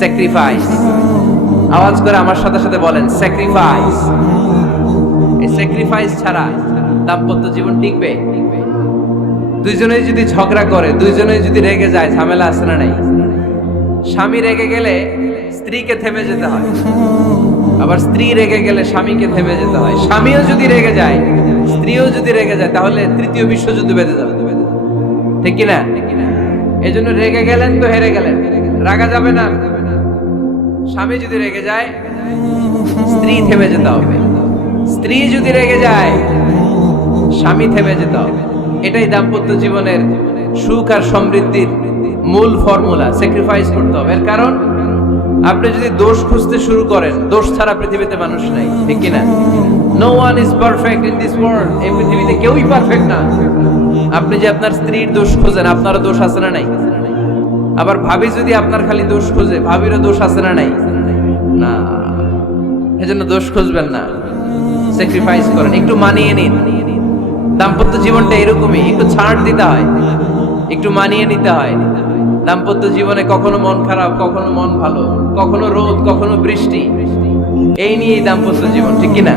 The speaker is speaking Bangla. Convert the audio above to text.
স্যাক্রিফাইস আওয়াজ করে আমার সাথে সাথে বলেন স্যাক্রিফাইস এই স্যাক্রিফাইস ছাড়া দাম্পত্য জীবন টিকবে? দুইজনে যদি ঝগড়া করে দুইজনে যদি রেগে যায়, ঝামেলা আছে না নাই? স্বামী রেগে গেলে স্ত্রীকে থেমে যেতে হয়। আবার স্ত্রী রেগে গেলে স্বামীকে থেমে যেতে হয়। স্বামীও যদি রেগে যায়, স্ত্রীও যদি রেগে যায়, তাহলে তৃতীয় বিশ্বযুদ্ধ বেঁধে যাবে। ঠিক কিনা? এই জন্য রেগে গেলেন তো হেরে গেলেন। রাগা যাবে না। স্বামী যদি রেগে যায়, স্ত্রী থেমে যেতে হবে। স্ত্রী যদি রেগে যায়, স্বামী থেমে যেতে হবে। এটাই দাম্পত্য জীবনের সুখ আর সমৃদ্ধির মূল ফর্মুলা স্যাক্রিফাইস করতে হবে। এর কারণ, আপনি যদি দোষ খুঁজতে শুরু করেন, দোষ ছাড়া পৃথিবীতে মানুষ নাই, ঠিক কিনা no? One is perfect in this world এই পৃথিবীতে কেউই পারফেক্ট না। আপনি যে আপনার স্ত্রীর দোষ খোঁজেন, আপনারও দোষ আছে না নাই? আবার ভাবি যদি আপনার খালি দোষ খোঁজে, ভাবিরও দোষ আছে না নাই? না। এজন্য দোষ খুঁজবেন না। স্যাক্রিফাইস করেন। একটু মানিয়ে নিন। দাম্পত্য জীবনটা এরকমই। একটু ছাড় দিতে হয়। একটু মানিয়ে নিতে হয়। দাম্পত্য জীবনে কখনো মন খারাপ, কখনো মন ভালো, কখনো রোদ, কখনো বৃষ্টি। এই নিয়েই দাম্পত্য জীবন, ঠিক কিনা?